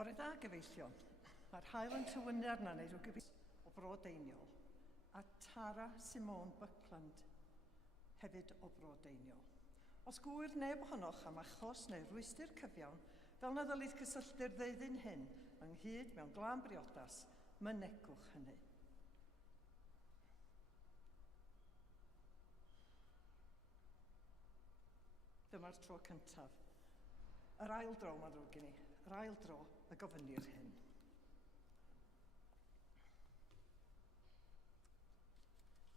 Bore da gyfeillion. Mae'r hael yn tywyniad na wneud o gyfeillion o Brodeiniol a Tara Cymun Bendigaid hefyd o Brodeiniol. Os gwyr neb ohonoch am achos neu rwystyr cyfiawn, fel na ddylid cysylltu'r ddeuddyn hyn ynghyd mewn glân briodas, mynegwch hynny. Dyma'r tro cyntaf. Yr ail dro mae'n ddrwg i ni. Yr ail dro y gofynnir hyn.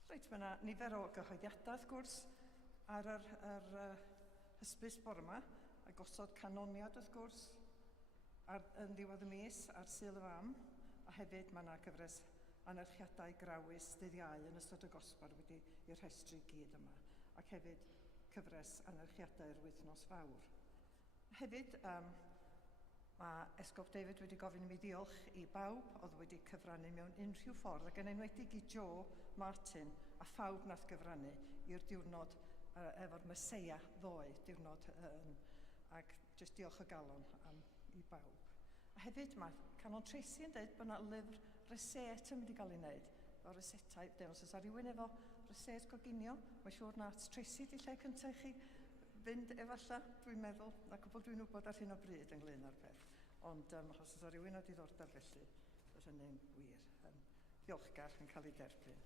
Reit, mae yna nifer o gyhoeddiadau, wrth gwrs, ar yr hysbys bore yma, a gosod canoniad, wrth gwrs, yn ddiwedd y mis ar Sul y Fam, a hefyd mae yna gyfres anerchiadau Grawys dydd Iau yn ystod y gosbar wedi i'r rhestru gyd yma, ac hefyd cyfres anerchiadau'r wythnos fawr. Hefyd, mae Esgob David wedi gofyn i mi ddiolch i bawb oedd wedi cyfrannu mewn unrhyw ffordd, ac yn enwedig i Joe Martin a phawb nath gyfrannu i'r diwrnod efo'r Meseia ddoe, diwrnod ac jyst diolch o galon i bawb. A hefyd mae Canon Tracy yn dweud bod yna lyfr reset yn mynd i gael ei wneud, o resetau, os oes rhywun efo reset goginio, mae siŵr na Tracy di lle cyntaf i chi fynd efalla, dwi'n meddwl, na cwbl dwi'n wybod ar hyn o bryd ynglyn â'r peth. Ond os oes rhywun o diddordeb felly, fydd hynny'n wir. Ddiolchgar yn cael ei derbyn.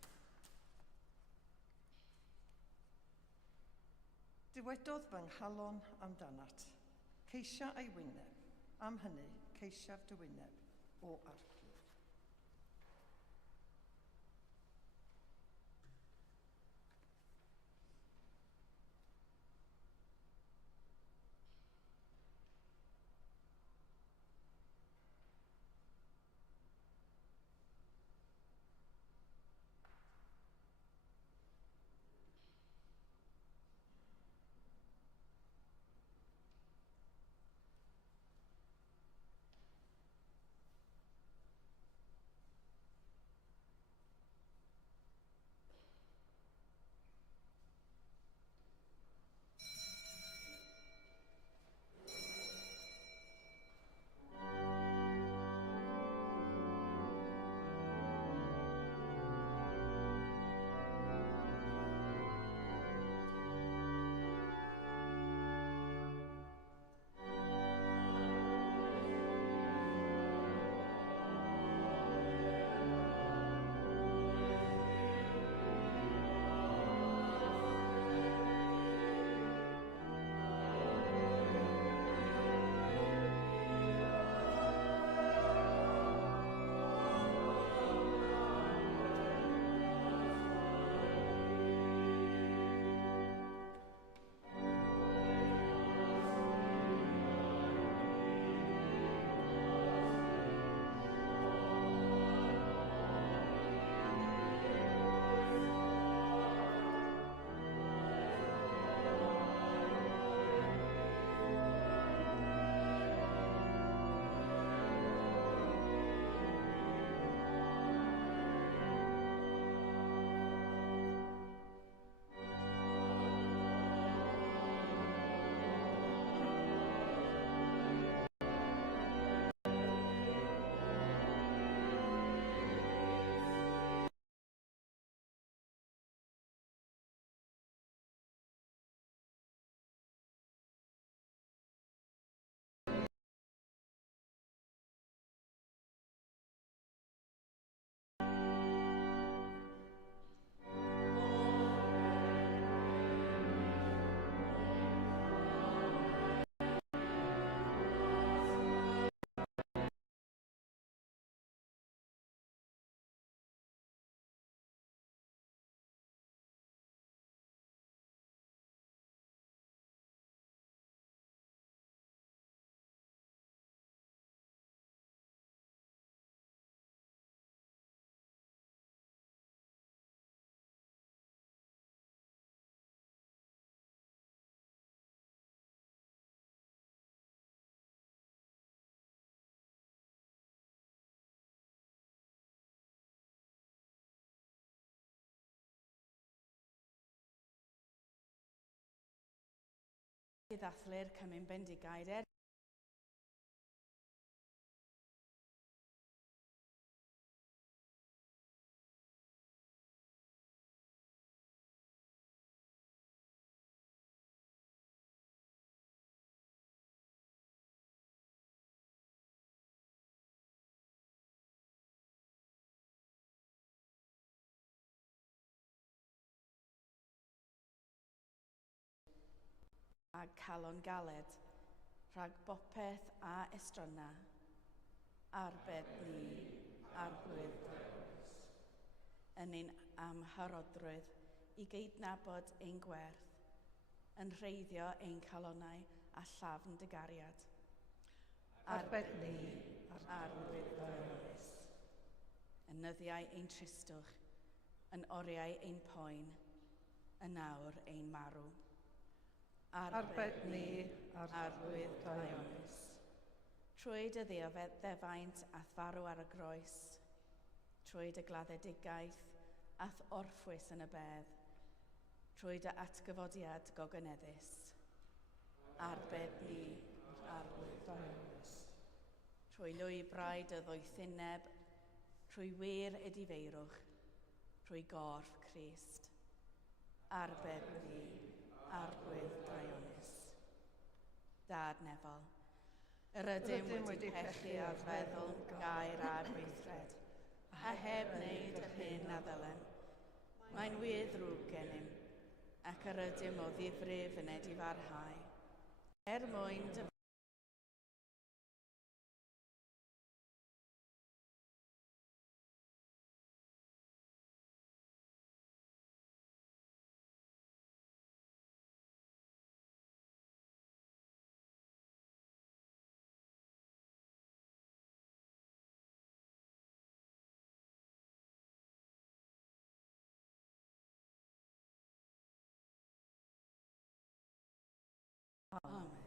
Dywedodd fy nghalon amdanat, ceisia ei wyneb, am hynny ceisiaf dy wyneb o arglwydd. I ddathlu'r Cymun Bendigaid a calon galed, rhag bopeth a estronna, arbed ni arglwydd yn ein amharodrwydd i geidnabod ein gwerth, yn rheiddio ein calonau a llafn dy gariad. Arbed ni arglwydd ddionis. Yn nyddiau ein tristwch, yn oriau ein poen, yn nawr ein marw. Arbed ni arglwydd ddionis. Trwy dy ddefaint ath farw ar y groes, trwy dy gladdedigaeth ath orffwys yn y bedd, trwy dy atgyfodiad gogyneddus. Arbed ni arglwydd ddionis. Trwy lwybrau dy ddoethineb, trwy wir y difeirwch, trwy gorff Crist. Arbed ni arglwydd ddionis. Dad Nefol, yr ydym wedi pechu ar feddwl gair a gweithred, a heb wneud yr hyn a ddylen. Mae'n wir ddrwg gennym, ac yr ydym o ddifrif yn edi farhau, mwyn dy Amen.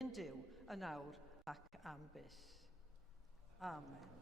yn Duw yn awr ac am byth. Amen.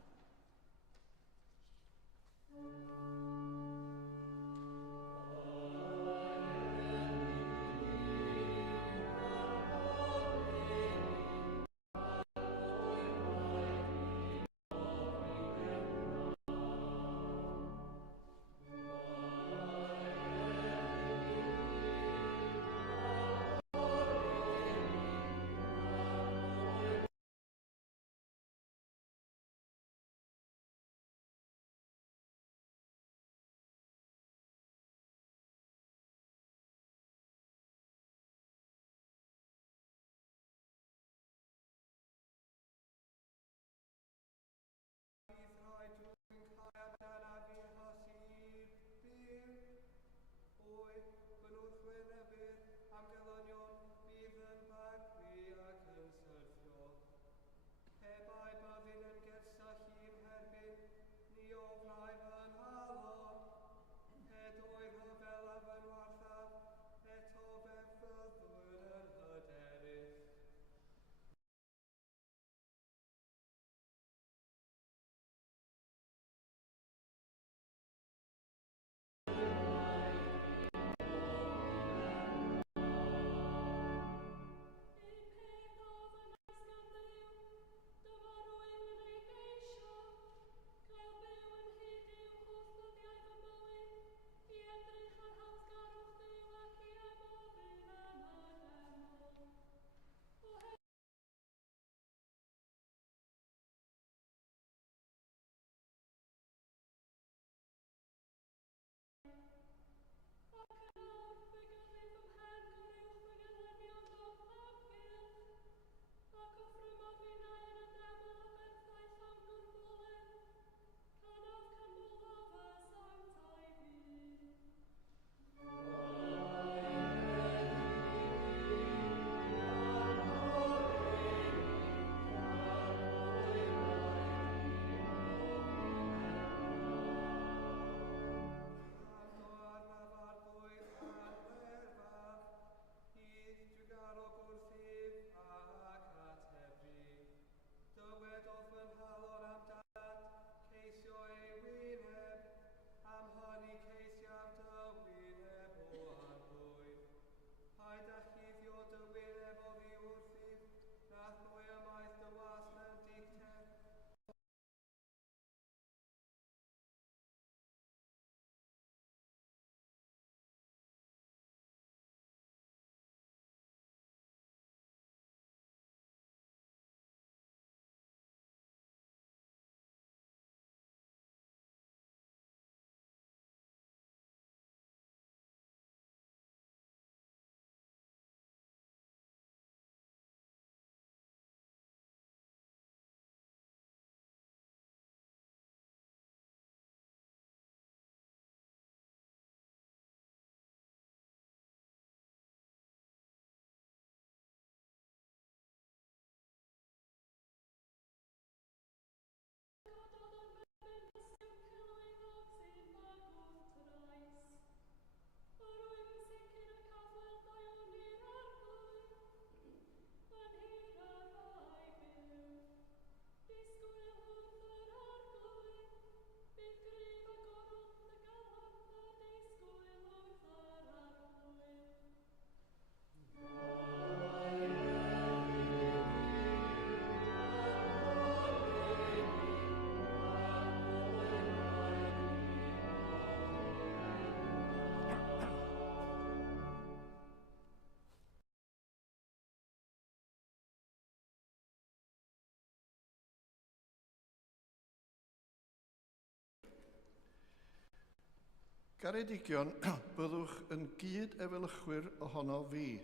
Garedigion, byddwch yn gyd efelychwyr ohono fi,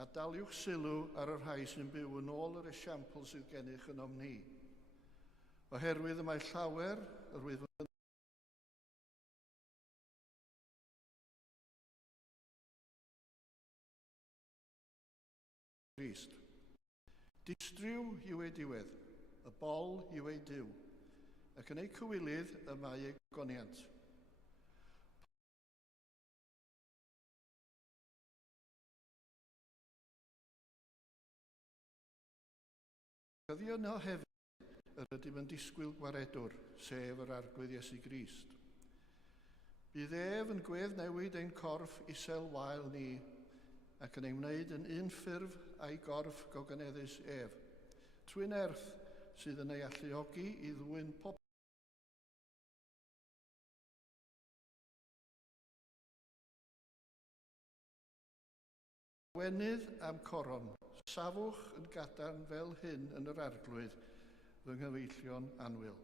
a daliwch sylw ar y rhai sy'n byw yn ôl yr esiampl sydd gennych yn ni. Oherwydd y mae llawer yr wyddwn Crist. Distriw yw ei diwedd, y bol yw ei diw, ac yn ei cywilydd y mae ei goniant. Cyddi yno hefyd yr ydym yn disgwyl gwaredwr, sef yr arglwydd Iesu Grist. Bydd ef yn gweddnewid ein corff isel wael ni, ac yn ei wneud yn un ffurf a'i gorff gogyneddus ef, trwy'n erth sydd yn ei alluogi i ddwyn pob wenydd am coron, safwch yn gadarn fel hyn yn yr arglwydd fy nghyfeillion annwyl.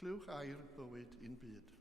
Clywch air bywyd i'n byd.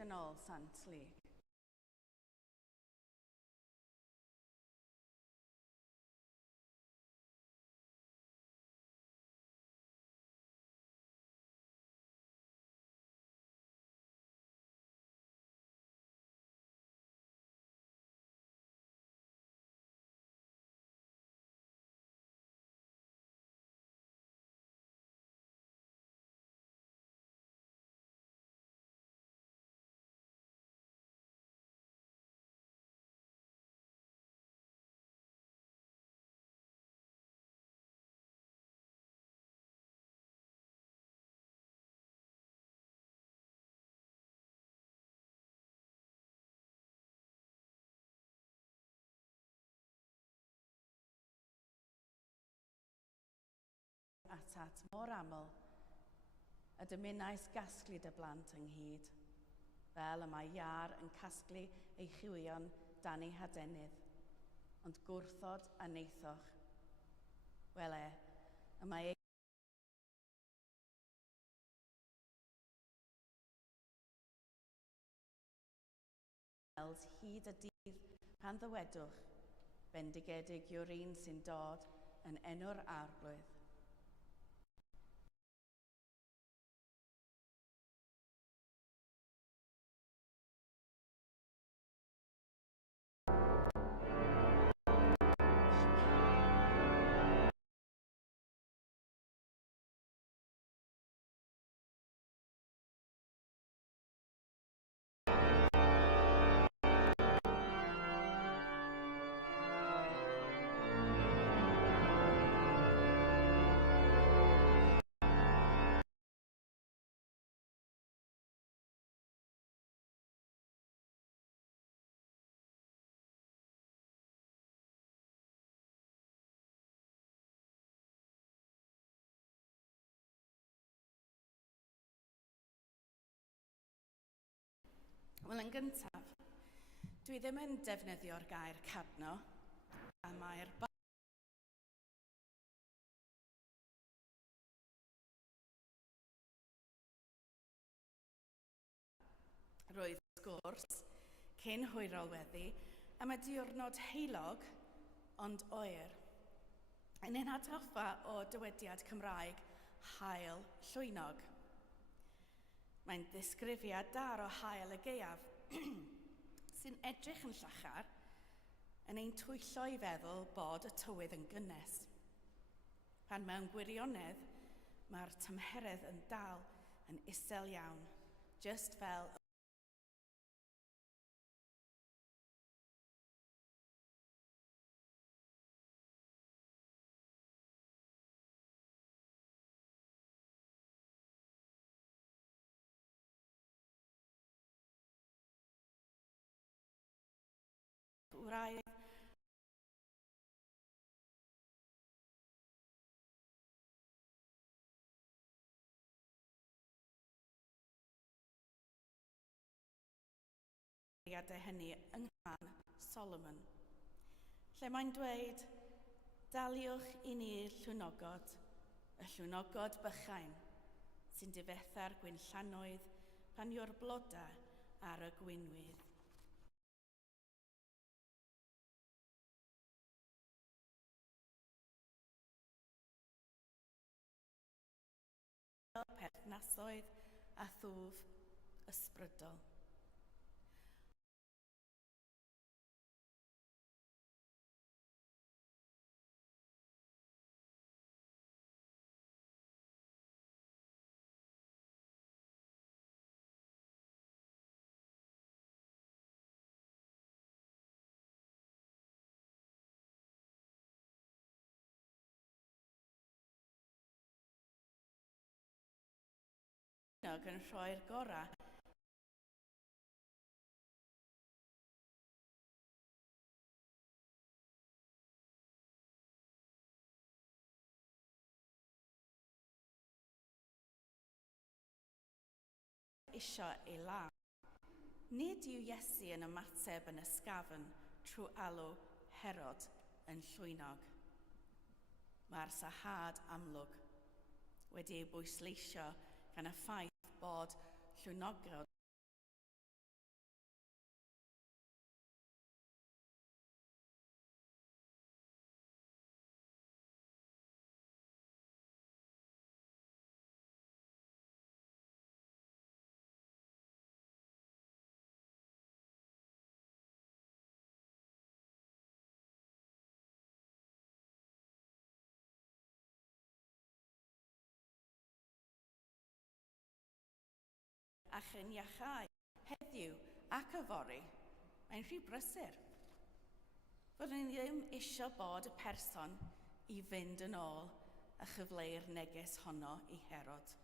Yn ôl Sant Lea. Atat mor aml, y dymunais gasglu dy blant ynghyd, fel y mae iar yn casglu ei chywion dan ei hadenydd, ond gwrthod a neithoch. Wel y mae ei weld hyd y dydd pan ddywedwch, bendigedig yw'r un sy'n dod yn enw'r arglwydd. Wel, yn gyntaf, dwi ddim yn defnyddio'r gair cadno, a mae'r Roedd sgwrs cyn hwyrolweddu am y diwrnod heulog ond oer. Yn ein atgoffa o dywediad Cymraeg Ail Llwynog. Mae'n ddisgrifiad dar o hael y gaeaf sy'n edrych yn llachar yn ein twyllo i feddwl bod y tywydd yn gynnes. Pan mewn gwirionedd mae'r tymheredd yn dal yn isel iawn, just fel wraidd hynny yng Nghan Solomon, lle mae'n dweud, daliwch i ni'r llwnogod, y llwnogod bychain, sy'n difetha'r gwynllanoedd pan yw'r blodau ar y gwynwydd. Perthnasoedd a thwf ysbrydol. Yn rhoi'r gorau isio ei law. Nid yw Iesu yn ymateb yn ysgafn trwy alw Herod yn llwynog. Mae'r sahad amlwg wedi ei bwysleisio gan y ffaith bod llwnogod a chyniachau heddiw ac yfori, mae'n rhy brysur. Fod ni ddim eisiau bod y person i fynd yn ôl a chyfleu'r neges honno i Herod.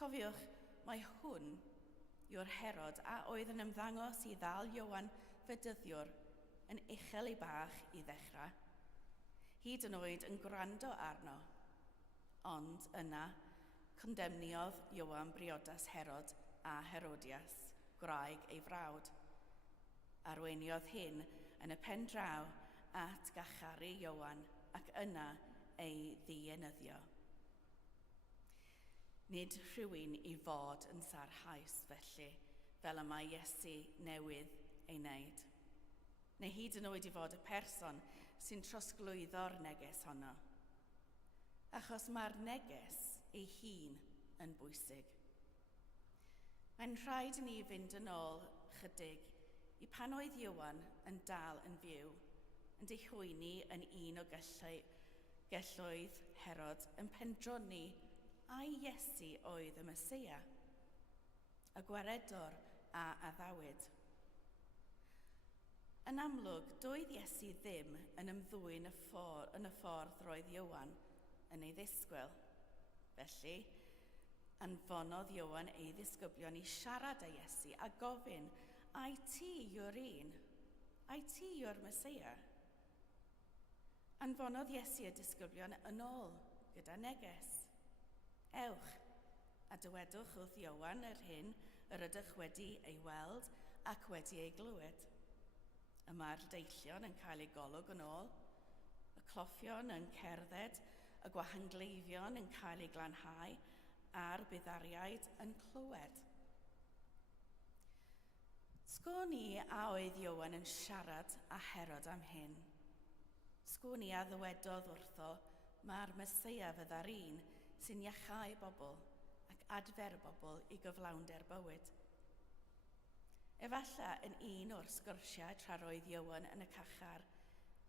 Cofiwch, mae hwn yw'r Herod a oedd yn ymddangos i ddal Iowan Fedyddiwr yn uchel ei bach i ddechrau, hyd yn oed yn gwrando arno, ond yna condemniodd Iowan briodas Herod a Herodias, gwraig ei frawd. Arweiniodd hyn yn y pen draw at gacharu Iowan ac yna ei ddienyddio. Nid rhywun i fod yn sarhaus felly, fel y mae Iesu newydd ei wneud. Neu hyd yn oed i fod y person sy'n trosglwyddo'r neges honno. Achos mae'r neges ei hun yn bwysig. Mae'n rhaid i ni fynd yn ôl chydig i pan oedd Iowan yn dal yn fyw, yn dihwyni yn un o gelloedd Herod yn pendroni a Iesu oedd y Meseia, y gwaredwr a addawyd. Yn amlwg, doedd Iesu ddim yn ymddwyn yn y ffordd roedd Iowan yn ei ddisgwyl. Felly, anfonodd Iowan ei ddisgyblion i siarad â Iesu a gofyn, ai ti yw'r un? Ai ti yw'r Meseia? Anfonodd Iesu y disgyblion yn ôl gyda neges. Ewch, a dywedwch wrth Iowan yr hyn yr ydych wedi ei weld ac wedi ei glywed. Y mae'r deillion yn cael ei golwg yn ôl, y cloffion yn cerdded, y gwahangleifion yn cael ei glanhau, a'r buddariaid yn clywed. Sgwni a oedd Iowan yn siarad â Herod am hyn. Sgwni a ddywedodd wrtho mae'r Meseia fyddai'r un sy'n iachau bobl ac adfer bobl i gyflawnder bywyd. Efallai yn un o'r sgwrsiau tra roedd Iowan yn y cachar,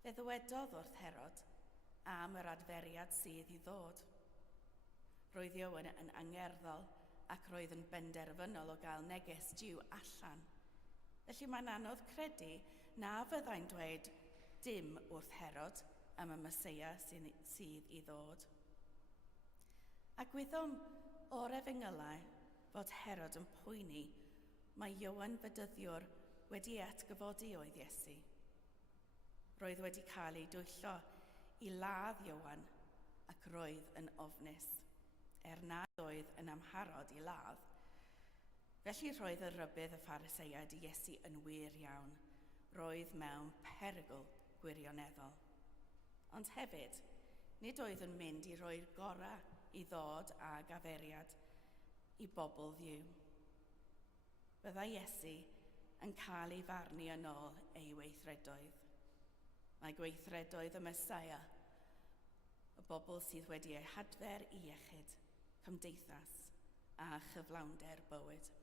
fe ddywedodd wrth Herod am yr adferiad sydd i ddod. Roedd Iowan yn angerddol ac roedd yn benderfynol o gael neges Diw allan. Felly mae'n anodd credu na fyddai'n dweud dim wrth Herod am y Meseia sydd i ddod. A gwyddom o'r efengylau fod Herod yn poeni mae Iowan Fedyddiwr wedi atgyfodi oedd Iesu. Roedd wedi cael ei dwyllo i ladd Iowan ac roedd yn ofnus, nad oedd yn amharod i ladd. Felly roedd y rybydd y Phariseiaid i Iesu yn wir iawn. Roedd mewn perygl gwirioneddol. Ond hefyd, nid oedd yn mynd i roi'r gorau i ddod â gaferiad i bobl ddiw. Byddai Iesu yn cael ei farnu yn ôl ei weithredoedd. Mae gweithredoedd y Meseia, y bobl sydd wedi eu hadfer i iechyd, cymdeithas a chyflawnder bywyd.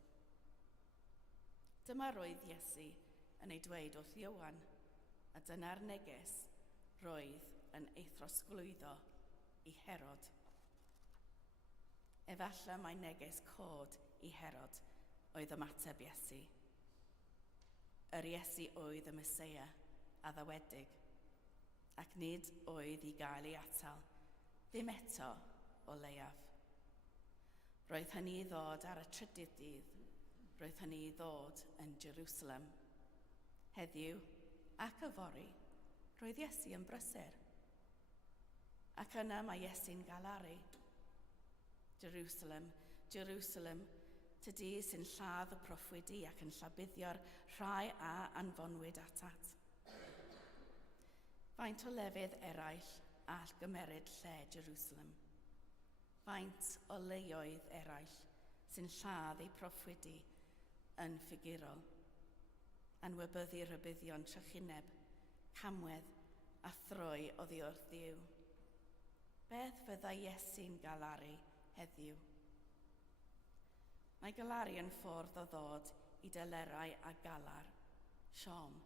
Dyma roedd Iesu yn ei dweud wrth Iowan, a dyna'r neges roedd yn ei throsglwyddo i Herod. Efallai mai neges cod i Herod oedd ymateb Iesu. Yr Iesu oedd y Meseia a ddywedig, ac nid oedd i gael ei atal, ddim eto o leiaf. Roedd hynny i ddod ar y trydydd dydd, roedd hynny i ddod yn Jerusalem. Heddiw ac yfori, roedd Iesu yn brysur. Ac yna mae Iesu'n galaru. Jerusalem, Jerusalem, tydi sy'n lladd y proffwydi ac yn llabuddio'r rhai a anfonwyd atat. Faint o lefydd eraill all gymeryd lle Jerusalem. Faint o leoedd eraill sy'n lladd eu proffwydi yn ffigurol, anwybyddu rybuddion trychineb, camwedd a throi oddi wrth Dduw. Beth fyddai Iesu'n galaru heddiw? Mae galaru yn ffordd o ddod i delerau a galar, siom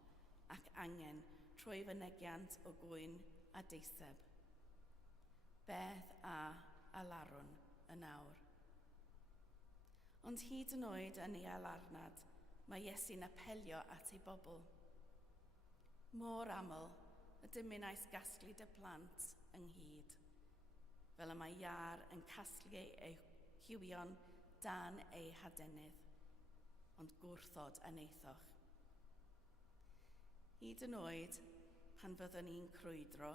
ac angen trwy fynegiant o gwyn a deiseb. Beth a larwn yn awr. Ond hyd yn oed yn ei alarnad, mae Iesu'n apelio at ei bobl. Mor aml y dymunais gasglu dy plant ynghyd, fel y mae iar yn casglu ei hiwion dan ei hadenydd, ond gwrthod a neithoch. Hyd yn oed pan fyddwn ni'n crwydro,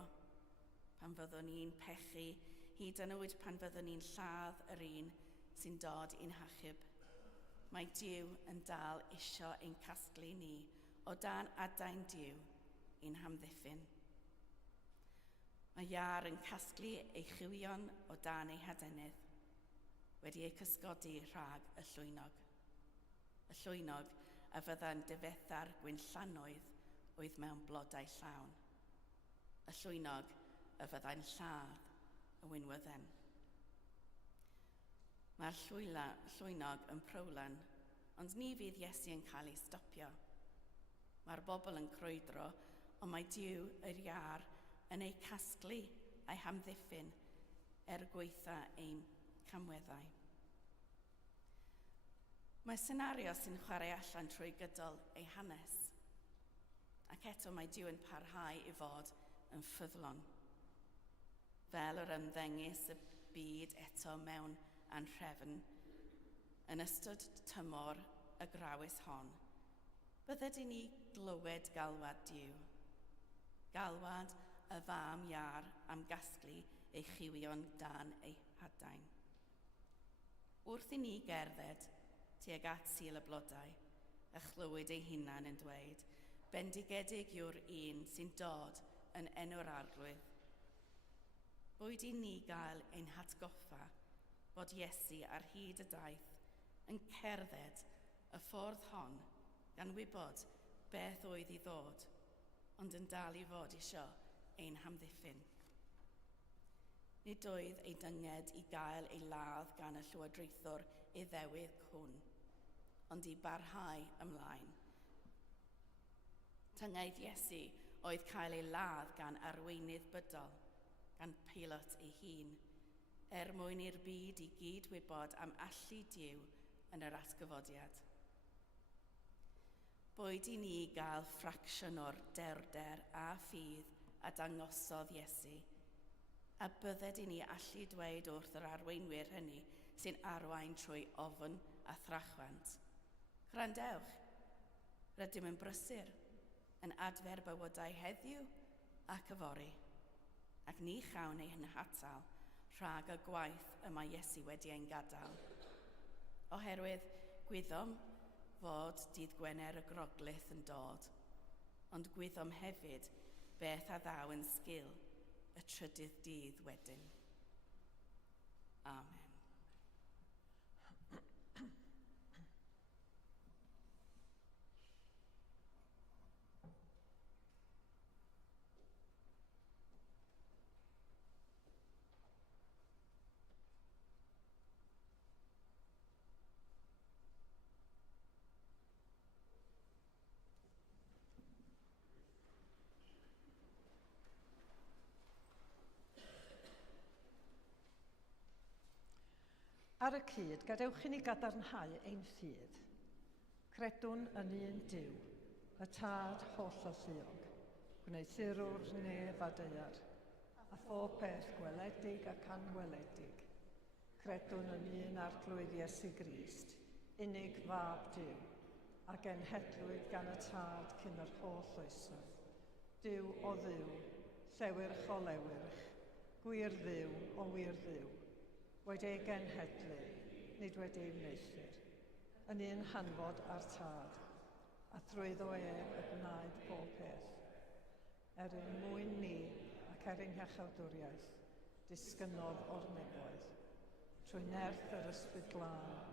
pan fyddwn ni'n pechu, hyd yn oed pan fyddwn ni'n lladd yr un sy'n dod i'n hachub. Mae Duw yn dal isio ein casglu ni o dan adain Duw i'n hamddiffyn. Mae iar yn casglu ei chywion o dan ei hadenydd, wedi ei cysgodi rhag y llwynog. Y llwynog a fydda'n difetha'r gwynllanoedd oedd mewn blodau llawn. Y llwynog a fyddai'n lladd y wynwydden. Mae'r llwynog yn prowlan, ond ni fydd Iesu yn cael ei stopio. Mae'r bobl yn crwydro, ond mae Duw yr iar yn ei casglu a'i hamddiffyn gweitha ein camweddau. Mae senario sy'n chwarae allan trwy gydol ei hanes, ac eto mae Duw yn parhau i fod yn ffyddlon. Fel yr ymddengys y byd eto mewn anhrefn, yn ystod tymor y Grawys hon, bydde ni glywed galwad Duw. Galwad y fam iar am gasglu ei chywion dan ei hadain. Wrth i ni gerdded tuag at Sul y Blodau, a chlywed ei hunan yn dweud, bendigedig yw'r un sy'n dod yn enw'r arglwydd. Bwyd i ni gael ein hatgoffa bod Iesu ar hyd y daeth yn cerdded y ffordd hon gan wybod beth oedd i ddod, ond yn dal i fod isio ein hamddiffyn. Nid oedd ei dynged i gael ei ladd gan y llywodraethwr Iddewydd hwn, ond i barhau ymlaen. Tynged Iesu oedd cael ei ladd gan arweinydd bydol, gan Pilot ei hun, mwyn i'r byd i gyd wybod am allu Duw yn yr atgyfodiad. Boed i ni gael ffracsiwn o'r derder a ffydd a dangosodd Iesu, a bydded i ni allu dweud wrth yr arweinwyr hynny sy'n arwain trwy ofn a thrachwant. Gwrandewch, rydym yn brysur, yn adfer bywydau heddiw ac yfori, ac ni chawn ei hynhatal rhag y gwaith y mae Iesu wedi ein gadael. Oherwydd gwyddom fod dydd Gwener y Groglith yn dod, ond gwyddom hefyd beth a ddaw yn sgil y trydydd dydd wedyn. Amen. Ar y cyd, gadewch i ni gadarnhau ein ffydd. Credwn yn un Duw, y Tad holl a lluog, gwneithurwr neb a deiar, a phob peth gweledig ac anweledig. Credwn yn un arglwydd Iesu Grist, unig fab Duw, a genhedlwyd gan y Tad cyn yr holl oesoedd. Duw o dduw, llewyrch o lewyrch, gwir dduw o wir dduw, wedi ei genhedlu, nid wedi ei wneithur, yn un hanfod a'r Tad, a thrwyddo ef y gwnaed pob peth. Ein mwyn ni ac ein hiachawdwriaeth, disgynodd o'r nefoedd, trwy nerth yr ysbryd glân,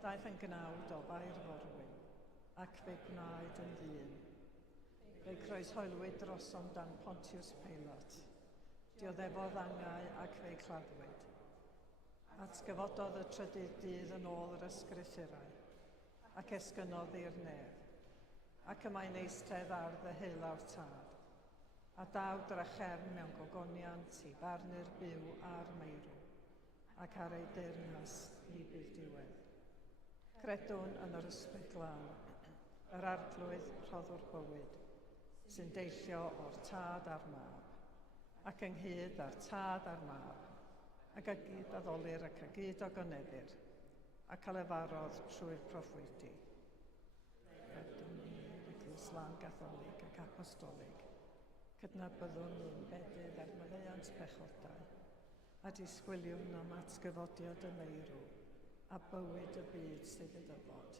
daeth yn gnawd o fair forwyn, ac fe gwnaed yn ddyn. Fe croeshoelwyd drosom dan Pontius Pilot, dioddefodd angau ac fe claddwyd. Atgyfododd y trydydd dydd yn ôl yr ysgrythurau, ac esgynodd i'r nef, ac yma'n eistedd ar ddeheulo'r Tad, a daw drachefn mewn gogoniant i barnu'r byw a'r meirw, ac ar ei deyrnas i bydd diwedd. Credwn yn yr ysbryd glân, yr arglwydd rhoddwr bywyd, sy'n deillio o'r Tad a'r Mab, ac ynghyd â'r Tad a'r Mab, ac a gyd addolir ac a gyd o gyneddir, ac a lefarodd trwy'r proffwydi. Credwn ni Eglwys Lan Gatholig ac Apostolig, cydnabyddwn ni'n bedydd ar maddeuant pechodau, a disgwyliwn am atgyfodiad y meirw, a bywyd y byd sydd y dyfod.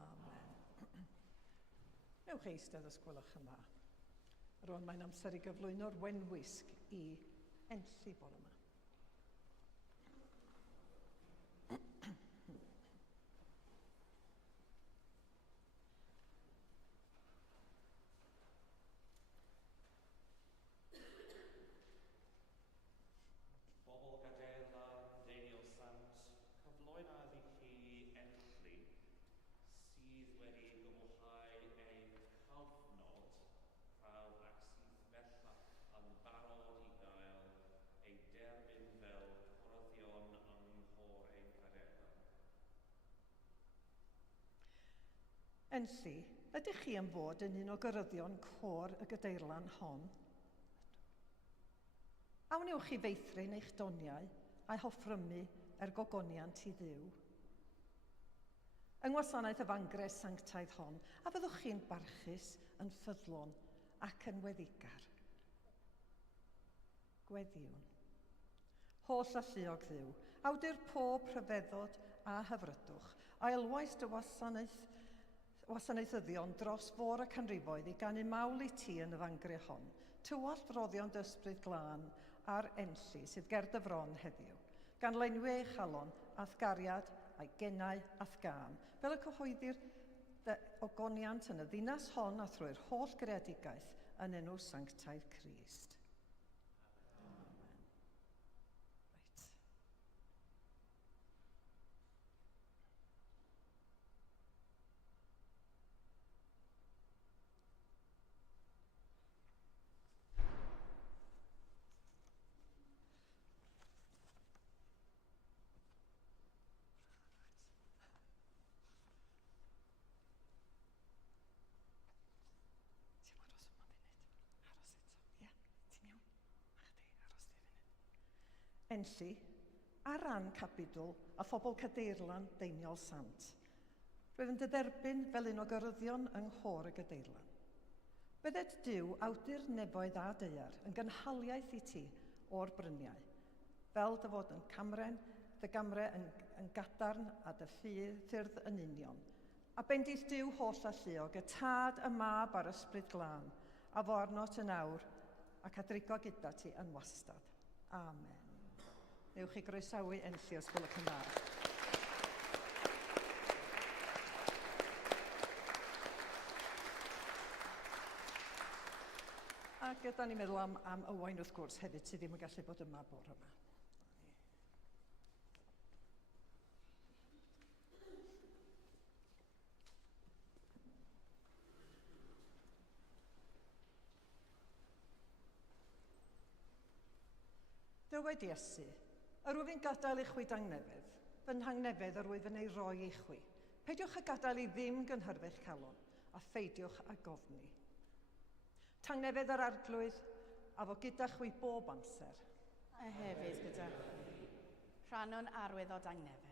Amen. Newch eistedd os gwelwch yn dda. Rwan mae'n amser i gyflwyno'r wenwisg i Enlli bore yma. Enlli, ydych chi yn bod yn un o gyryddion côr y gydeirlan hon? Awnewch i feithrin eich doniau a'i hoffrymu gogoniant i Dduw. Yng ngwasanaeth y fangres sanctaidd hon, a fyddwch chi'n barchus, yn ffyddlon ac yn weddigar. Gweddiwn. Holl a lluog Dduw, awdur pob rhyfeddod a hyfrydwch, a elwais dy wasanaethyddion dros fôr y canrifoedd i ganu mawl i ti yn y fangre hon, tywallt roddion dy ysbryd glân a'r Enlli sydd ger dy fron heddiw, gan lenwi ei chalon, athgariad a'i gennau ath gam, fel y cyhoeddir ogoniant yn y ddinas hon a thrwy'r holl greadigaeth yn enw Sanctaidd Crist. Enlli, ar ran Capidwl a phobl Cadeirlan Deiniol Sant. Rwyf yn dyderbyn fel un o gyryddion yng Nghôr y Gadeirlan. Bydded Duw awdur nefoedd a daear yn gynhaliaeth i ti o'r bryniau, fel dy fod yn camren, dy gamre yn gadarn a dy ffyrdd yn union. A bendith Duw holl a lluog, y tad, y mab a'r ysbryd glân, a fo arno yn awr ac a drigo gyda ti yn wastad. Amen. Newch chi groesawu Enlli os gwelwch yn dda. Ac ydyn ni'n meddwl am Owain wrth gwrs hefyd sydd ddim yn gallu bod yma bore yma. Dywed Iesu, yr wyf fi'n gadael i chwi dangnefedd, fy nhangnefedd yr wyf yn ei roi i chwi. Peidiwch a gadael i ddim gynhyrfu'ch calon, a pheidiwch a gofni. Tangnefedd yr arglwydd, a fo gyda chwi bob amser. A hefyd gyda rhannwn arwydd o dangnefedd.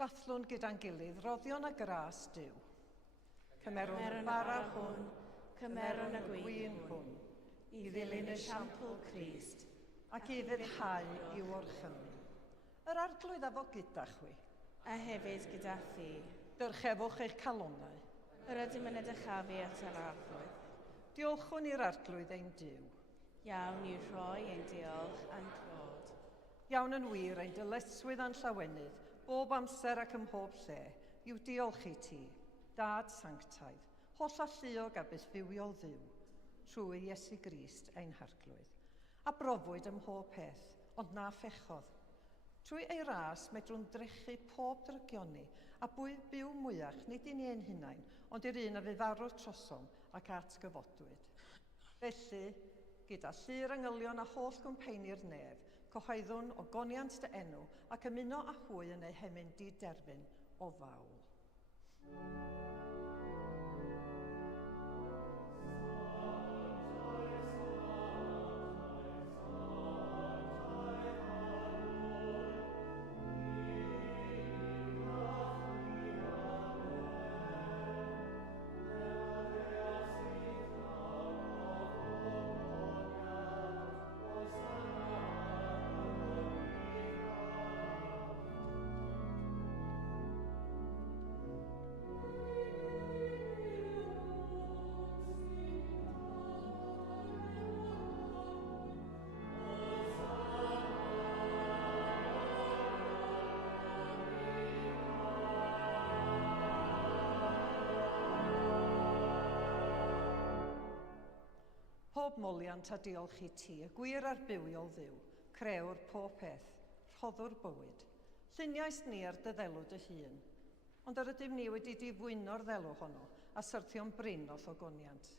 Dathlwn gyda'n gilydd, roddion a gras Duw. Cymerwn y bara hwn, cymerwn y gwyn hwn, i ddilyn y siampl Crist, ac i ddyrhau i'w orchymyn. Yr arglwydd a fo gyda chwi. A hefyd gyda thi. Dyrchefwch eich calonnau. Yr ydym yn edrychafu at yr arglwydd. Diolchwn i'r arglwydd ein Duw. Iawn i'w rhoi ein diolch a'n clod. Iawn yn wir ein dyletswydd a'n llawenydd, bob amser ac ym mhob lle, yw diolch i ti, Dad Sanctaidd, holl a lluog a bythfiwiol ddiw, trwy Iesu Grist ein harglwydd. A brofwyd ym mhob peth, ond na phechodd. Trwy ei ras medrwn drechu pob drygioni a byw mwyach nid i ni ein hunain, ond i'r un a fu farw'r trosom ac atgyfodwyd. Felly, gyda llyr angylion a holl gwmpeini'r nef, cyhoeddwn o goniant dy enw ac ymuno â hwy yn ei hemyn di-derbyn o fawl. Pob moliant a diolch i ti, y gwir a'r bywiol dduw, crewr pob peth, rhoddwr bywyd. Lluniais ni ar dy ddelw dy hun, ond ar ydym ni wedi difwyno'r ddelw honno a syrthio'n brin o thogoniant.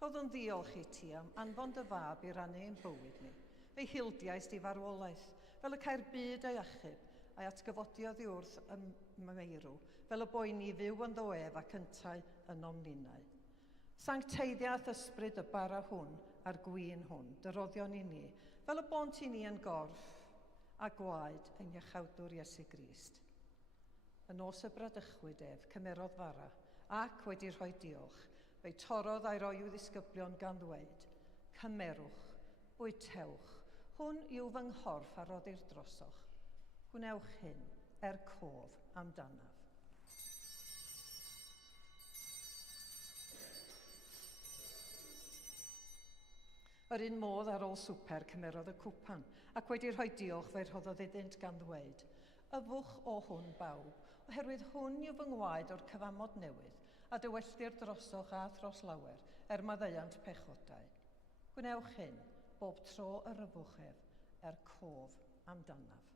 Rhoddwn ddiolch i ti am anfon dy fab i rannu ein bywyd ni, fe'i hildiais di farwolaeth, fel y cair byd ei achub, a'i atgyfodiodd i wrth y meirw, fel y boi ni fyw yn ddoef ac yntau yn omninau. Sancteiddiaeth ysbryd y bara hwn a'r gwyn hwn, dyroddion i ni, fel y bont i ni yn gorff a gwaed ein iachawdwr Iesu Grist. Yn os y bradychwyd ef, cymerodd fara, ac wedi rhoi diolch, fe'i torodd a'i roi i'w ddisgyblion gan ddweud, cymerwch, bwytewch, hwn yw fy nghorff a roddir drosoch. Gwnewch hyn cof amdanaf. Yr un modd ar ôl swper cymerodd y cwpan, ac wedi rhoi diolch fe rhoddodd iddynt gan ddweud, yfwch o hwn bawb, oherwydd hwn yw fy ngwaed o'r cyfamod newydd, a dywelldir drosoch a thros lawer, maddeuant pechodau. Gwnewch hyn, bob tro yr yfwch ef, cof amdanaf.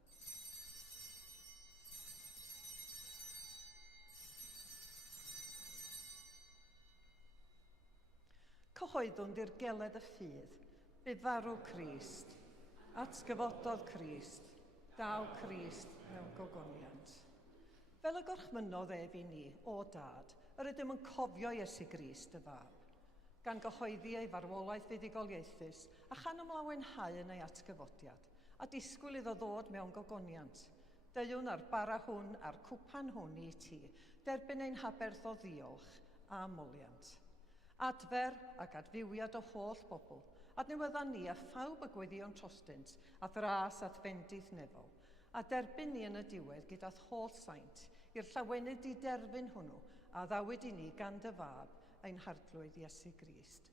Cyhoeddwn dirgeled y ffydd, bu farw Crist, atgyfododd Crist, daw Crist mewn gogoniant. Fel y gorchmynodd ef i ni, o dad, yr ydym yn cofio Iesu Grist y fab, gan gyhoeddi ei farwolaeth fuddugoliaethus a chan ymlawenhau yn ei atgyfodiad, a disgwyl iddo ddod mewn gogoniant. Deiwn ar bara hwn a'r cwpan hwn i ti, derbyn ein haberth o ddiolch a moliant. Adfer ac adfywiad o holl bobl, adnewyddan ni a phawb y gweddion trostynt a thras at fendith nefol, a derbyn ni yn y diwedd gyda'r holl saint i'r llawenydd di derbyn hwnnw a ddawyd i ni gan dy fab ein harglwydd Iesu Grist.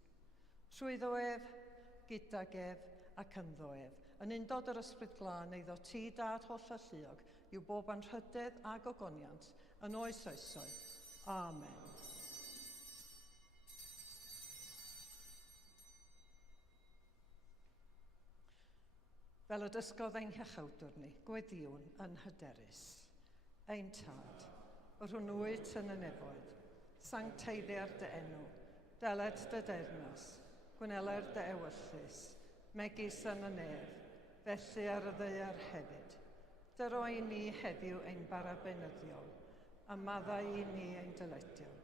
Trwyddo ef, gydag ef ac ynddo ef, yn undod yr ysbryd glân eiddo ti dad holl a lluog yw bob anrhydedd a gogoniant yn oes oesoedd. Amen. Fel y dysgodd ein hiachawdwr ni, gweddiwn yn hyderus. Ein tad, rhwnnwyd yn y nefoedd, sancteiddiar dy enw, deled dy dernas, gwyneler dy ewyllus, megis yn y nef, felly ar y ddeiar hefyd. Dyroi ni heddiw ein bara benyddiol, a maddau i ni ein dyledion,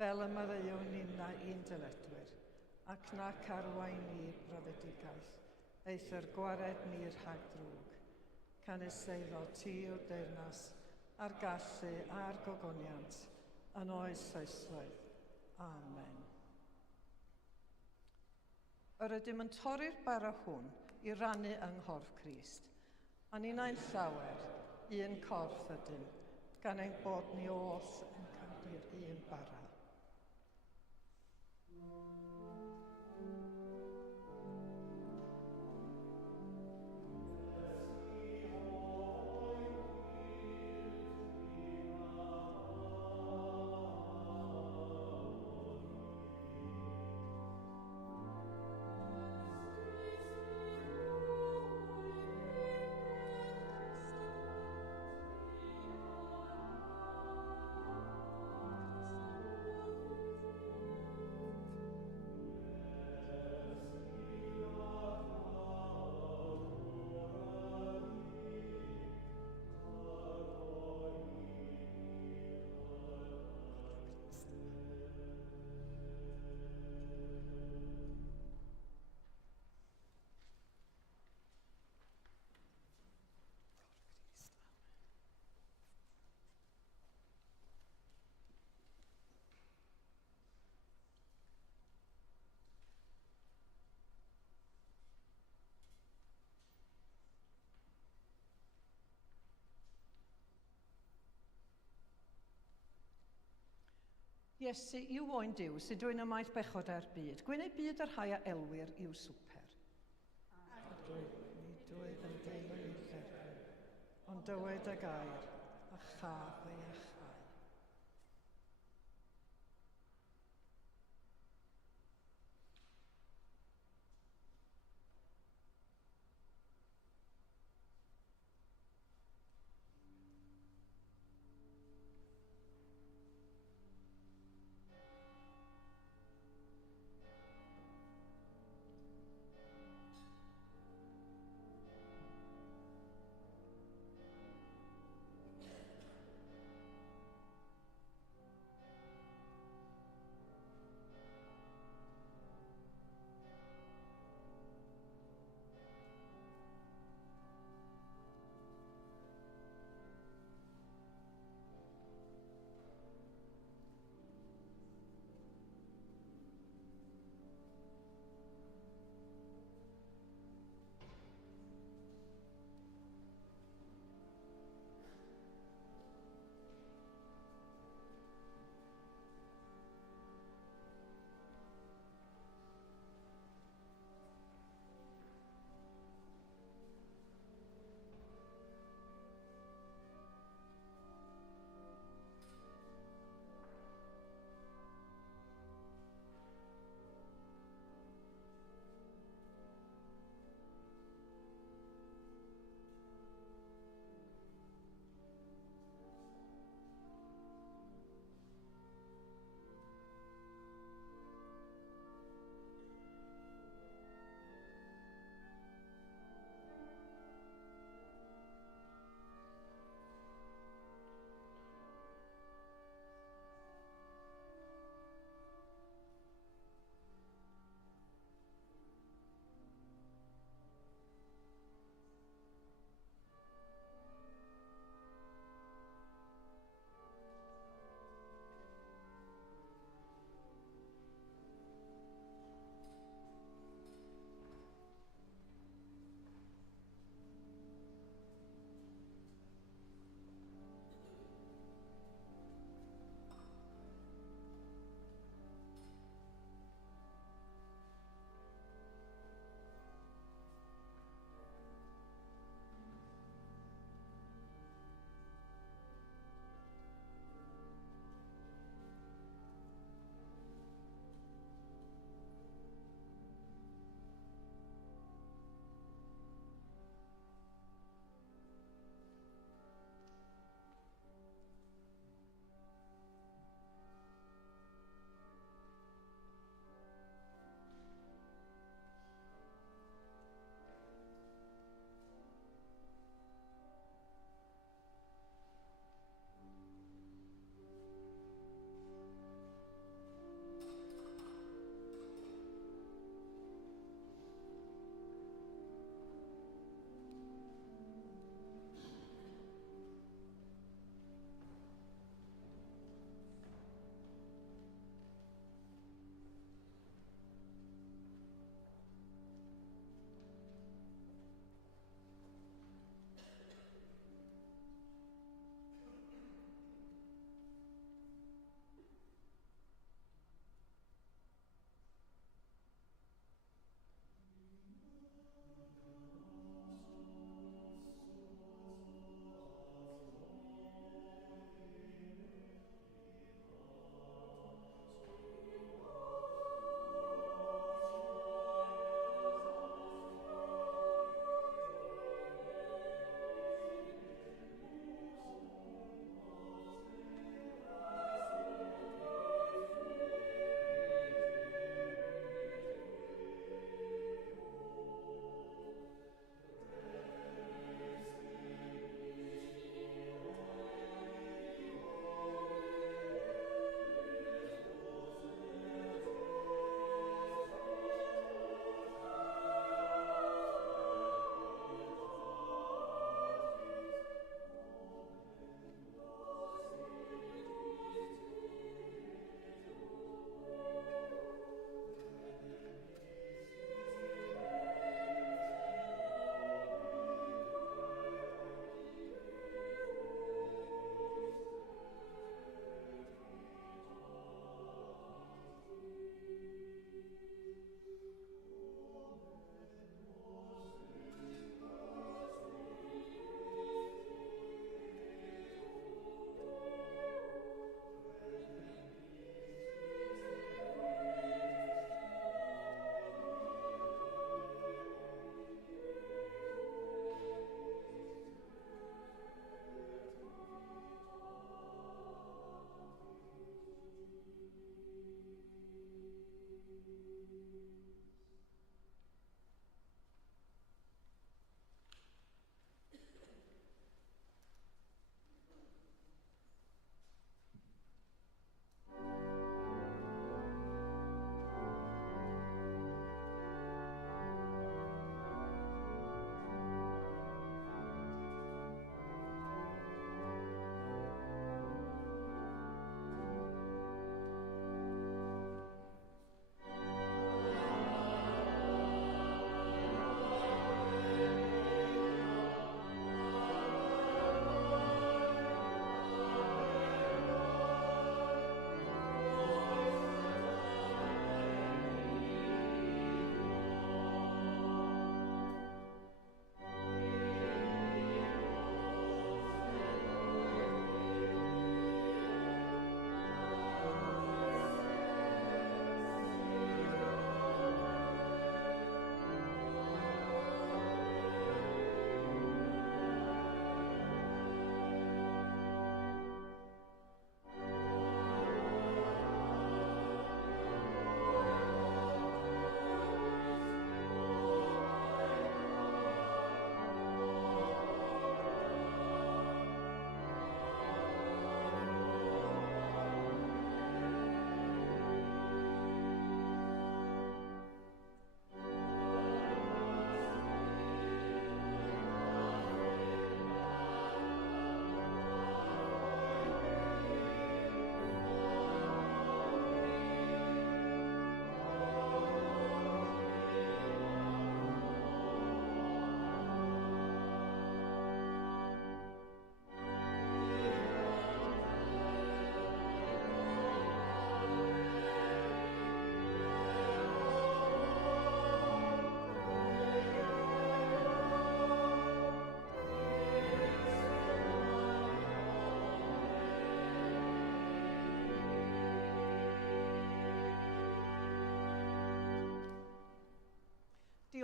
fel y maddeuwn ni'n ein dyledwyr, ac nac arwain ni brofedigaeth, eith'r gwared ni'r rhag drwg, canis eiddo ti o'r deyrnas, a'r gallu a'r gogoniant, yn oes oesoedd. Amen. Yr ydym yn torri'r bara hwn i rannu yng nghorff Crist, a ni'n ein llawer, un corff ydym, gan ein bod ni oll yn cael un bara. Iesu yw oen diw sy'n dwi'n ymaith bechod ar byd. Gwyneb byd yr hai a elwyr yw swper. Ni dwyd yn deilwng i cherfyn, ond dywed y gair, a chaf ei achau.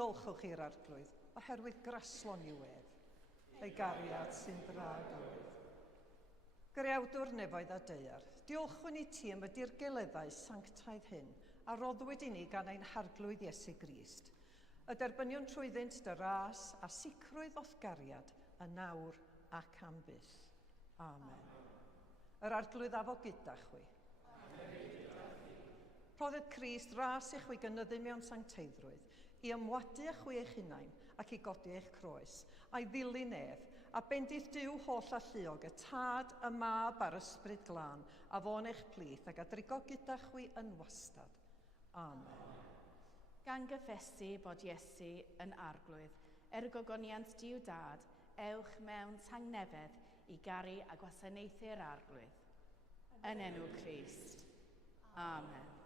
Diolchwch i'r arglwydd, oherwydd graslon i'w ef, ei gariad sy'n braf a wedd. Greawdwr nefoedd a deiar, diolchwn i ti am y dirgeleddau sanctaidd hyn, a roddwyd i ni gan ein harglwydd Iesu Grist. Y derbynion trwyddynt dy ras a sicrwydd o'th gariad y nawr ac am byth. Amen. Yr arglwydd afo gyda chwi. Rhodded Crist ras i'ch wy gynyddu mewn sancteiddrwydd, i ymwadu â chwi eich hunain ac i godi eich croes, a'i ddilyn ef, a bendith Duw holl a lluog, y tad, y mab a'r ysbryd glân, a fo'n eich plith ac a drigo gyda chwi yn wastad. Amen. Gan gyffesu bod Iesu yn arglwydd, gogoniant Duw Dad, ewch mewn tangnefedd i garu a gwasanaethu'r arglwydd. Yn enw Crist. Amen.